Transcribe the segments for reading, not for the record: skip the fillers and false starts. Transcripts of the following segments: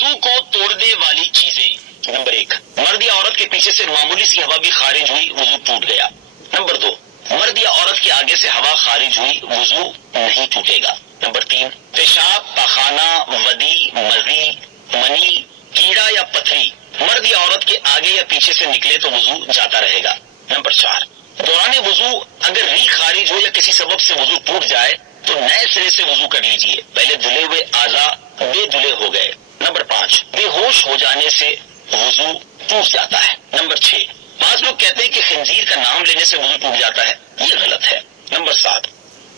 وضو کو توڑنے والی چیزیں، نمبر 1، مرد یا عورت کے پیچھے سے معمولی سی ہوا بھی خارج ہوئی، وضو ٹوٹ گیا۔ نمبر 2، مرد یا عورت کے آگے سے ہوا خارج ہوئی، وضو نہیں ٹوٹے گا۔ نمبر 3، پیشاب، پاخانہ، ودی، مزی، منی، کیڑا یا پتھری مرد یا عورت کے آگے یا پیچھے سے نکلے تو وضو جاتا رہے گا۔ نمبر 4، دوران وضو اگر ریح خارج ہو یا کسی سبب سے وضو ٹوٹ جائے تو نئے سرے سے وضو کر لیجئے، پہلے دھلے ہوئے اعضاء بے دھلے ہو گئے۔ نمبر 5، بے ہوش ہو جانے سے وضو ٹوٹ جاتا ہے۔ نمبر 6، بعض لوگ کہتے ہیں کہ خنزیر کا نام لینے سے وضو ٹوٹ جاتا ہے، یہ غلط ہے۔ نمبر 7،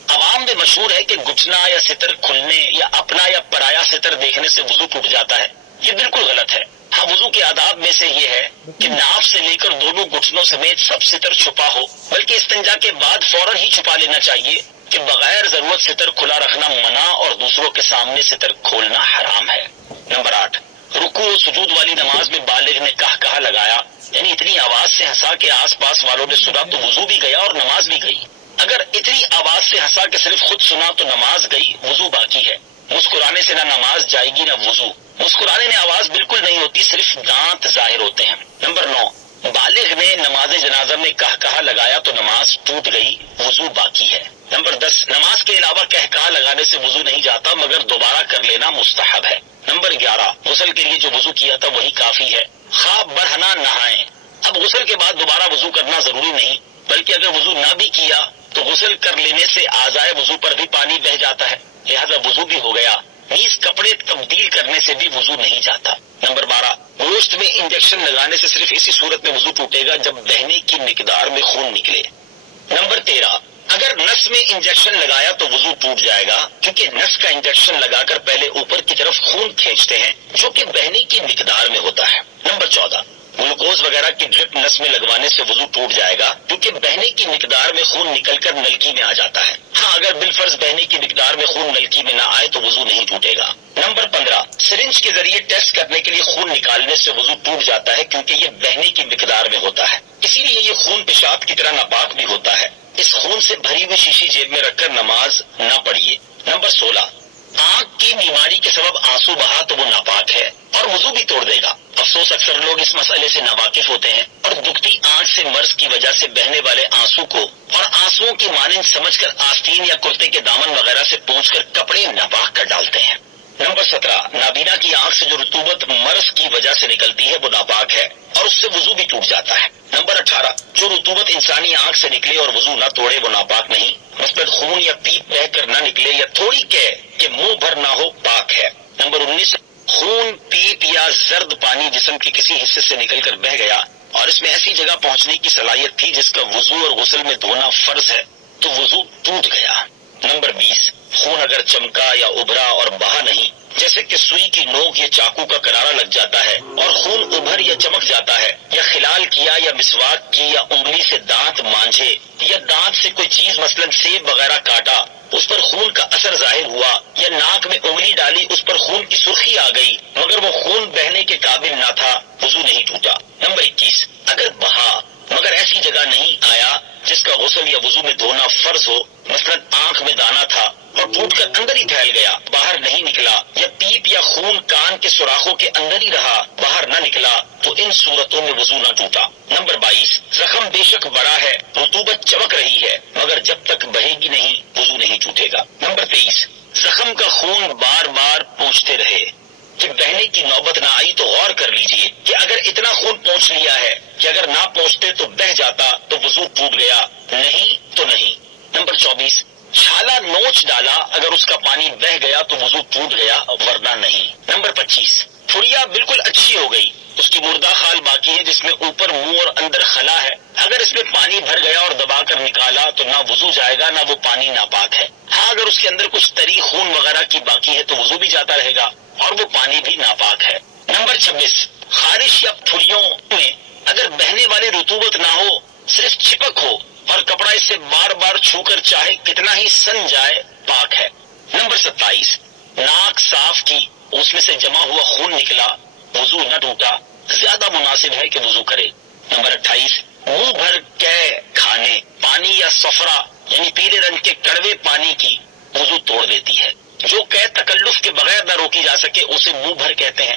عوام میں مشہور ہے کہ گھٹنا یا ستر کھلنے یا اپنا یا پرایا ستر دیکھنے سے وضو ٹوٹ جاتا ہے، یہ بالکل غلط ہے۔ ہاں، وضو کے آداب میں سے یہ ہے کہ ناف سے لے کر دونوں گھٹنوں سمیت سب ستر چھپا ہو، بلکہ استنجا کے بعد فوراً ہی چھپا لینا چاہیے کہ بغیر ضرورت ستر کھلا رکھنا منع اور دوسروں کے سامنے ستر کھولنا حرام ہے۔ نمبر 8، رکوع و سجود والی نماز میں بالغ نے کہا لگایا، یعنی اتنی آواز سے ہنسا کہ آس پاس والوں نے سنا تو وضو بھی گیا اور نماز بھی گئی۔ اگر اتنی آواز سے ہنسا کہ صرف خود سنا تو نماز گئی، وضو باقی ہے۔ مسکرانے سے نہ نماز جائے گی نہ وضو۔ مسکرانے میں آواز بالکل نہیں ہوتی، صرف دانت ظاہر ہوتے ہیں۔ نمبر 9، بالغ نے نماز جنازہ میں کہا لگایا تو نماز ٹوٹ گئی، وضو باقی ہے۔ نمبر 10، نماز کے علاوہ کہا لگانے سے وضو نہیں جاتا مگر دوبارہ کر لینا مستحب ہے۔ نمبر 11، غسل کے لیے جو وضو کیا تھا وہی کافی ہے، خواب برہنہ نہائیں۔ اب غسل کے بعد دوبارہ وضو کرنا ضروری نہیں، بلکہ اگر وضو نہ بھی کیا تو غسل کر لینے سے اعضائے وضو پر بھی پانی بہ جاتا ہے، لہذا وضو بھی ہو گیا۔ نیز کپڑے تبدیل کرنے سے بھی وضو نہیں جاتا۔ نمبر 12، گوشت میں انجیکشن لگانے سے صرف اسی صورت میں وضو ٹوٹے گا جب بہنے کی مقدار میں خون نکلے۔ نمبر 13، اگر نس میں انجیکشن لگایا تو وضو ٹوٹ جائے گا، کیونکہ نس کا انجیکشن لگا کر پہلے اوپر کی طرف خون کھینچتے ہیں جو کہ بہنے کی مقدار میں ہوتا ہے۔ نمبر 14، گلوکوز وغیرہ کی ڈرپ نس میں لگوانے سے وضو ٹوٹ جائے گا کیونکہ بہنے کی مقدار میں خون نکل کر نلکی میں آ جاتا ہے۔ ہاں، اگر بالفرض بہنے کی مقدار میں خون نلکی میں نہ آئے تو وضو نہیں ٹوٹے گا۔ نمبر 15، سرنج کے ذریعے ٹیسٹ کرنے کے لیے خون نکالنے سے وضو ٹوٹ جاتا ہے کیونکہ یہ بہنے کی مقدار میں ہوتا ہے، اسی لیے یہ خون پیشاب کی طرح ناپاک بھی ہوتا ہے۔ اس خون سے بھری ہوئی شیشی جیب میں رکھ کر نماز نہ پڑھیے۔ نمبر 16، آنکھ کی بیماری کے سبب آنسو بہا تو وہ ناپاک ہے اور وضو بھی توڑ دے گا۔ افسوس اکثر لوگ اس مسئلے سے ناواقف ہوتے ہیں اور دکھتی آنکھ سے مرض کی وجہ سے بہنے والے آنسو کو اور آنسوؤں کی مانند سمجھ کر آستین یا کرتے کے دامن وغیرہ سے پونچھ کر کپڑے ناپاک کر ڈالتے ہیں۔ نمبر 17، نابینا کی آنکھ سے جو رطوبت مرض کی وجہ سے نکلتی ہے وہ ناپاک ہے اور اس سے وضو بھی ٹوٹ جاتا ہے۔ نمبر 18، جو رطوبت انسانی آنکھ سے نکلے اور وضو نہ توڑے وہ ناپاک نہیں، مثبت خون یا پیپ بہ کر نہ نکلے یا تھوڑی کہ منہ بھر نہ ہو، پاک ہے۔ نمبر 19، خون، پیپ یا زرد پانی جسم کے کسی حصے سے نکل کر بہ گیا اور اس میں ایسی جگہ پہنچنے کی صلاحیت تھی جس کا وضو اور غسل میں دھونا فرض ہے تو وضو ٹوٹ گیا۔ نمبر 20، خون اگر چمکا یا ابھرا اور بہا نہیں، جیسے کہ سوئی کی نوک یا چاقو کا کنارہ لگ جاتا ہے اور خون ابھر یا چمک جاتا ہے، یا خلال کیا یا مسواک کی یا انگلی سے دانت مانجھے یا دانت سے کوئی چیز مثلاً سیب وغیرہ کاٹا، اس پر خون کا اثر ظاہر ہوا، یا ناک میں انگلی ڈالی اس پر خون کی سرخی آ گئی مگر وہ خون بہنے کے قابل نہ تھا، وضو نہیں ٹوٹا۔ نمبر 21، اگر بہا مگر ایسی جگہ نہیں آیا جس کا غسل یا وضو میں دھونا فرض ہو، مثلاً آنکھ میں دانا تھا اور ٹوٹ کر اندر ہی پھیل گیا، باہر نہیں نکلا، یا پیپ یا خون کان کے سوراخوں کے اندر ہی رہا، باہر نہ نکلا، تو ان صورتوں میں وضو نہ ٹوٹا۔ نمبر 22، زخم بے شک بڑا ہے، رطوبت چمک رہی ہے مگر جب تک بہے گی نہیں وضو نہیں ٹوٹے گا۔ نمبر 23، زخم کا خون بار بار پونچھتے رہے کہ بہنے کی نوبت نہ آئی تو غور کر لیجئے کہ اگر اتنا خون پونچھ لیا ہے کہ اگر نہ پونچھتے تو بہہ جاتا تو وضو ٹوٹ گیا، نہیں تو نہیں۔ نمبر 24، چھالا نوچ ڈالا، اگر اس کا پانی بہہ گیا تو وضو ٹوٹ گیا ورنہ نہیں۔ نمبر 25، پھڑیا بالکل اچھی ہو گئی، اس کی مردہ خال باقی ہے جس میں اوپر منہ اور اندر خلا ہے، اگر اس میں پانی بھر گیا اور دبا کر نکالا تو نہ وضو جائے گا نہ وہ پانی ناپاک ہے۔ ہاں، اگر اس کے اندر کچھ تری خون وغیرہ کی باقی ہے تو وضو بھی جاتا رہے گا اور وہ پانی بھی ناپاک ہے۔ نمبر 26، خارش یا پھڑیوں میں اگر بہنے والی رطوبت نہ ہو، صرف چپک ہو اور کپڑا اس سے بار بار چھو کر چاہے کتنا ہی سن جائے، پاک ہے۔ نمبر 27، ناک صاف کی، اس میں سے جمع ہوا خون نکلا، وضو نہ ٹوٹا، زیادہ مناسب ہے کہ وضو کرے۔ نمبر 28، منہ بھر کے کھانے، پانی یا صفرا یعنی پیلے رنگ کے کڑوے پانی کی وضو توڑ دیتی ہے۔ جو قید تکلف کے بغیر نہ روکی جا سکے اسے منہ بھر کہتے ہیں،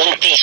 29,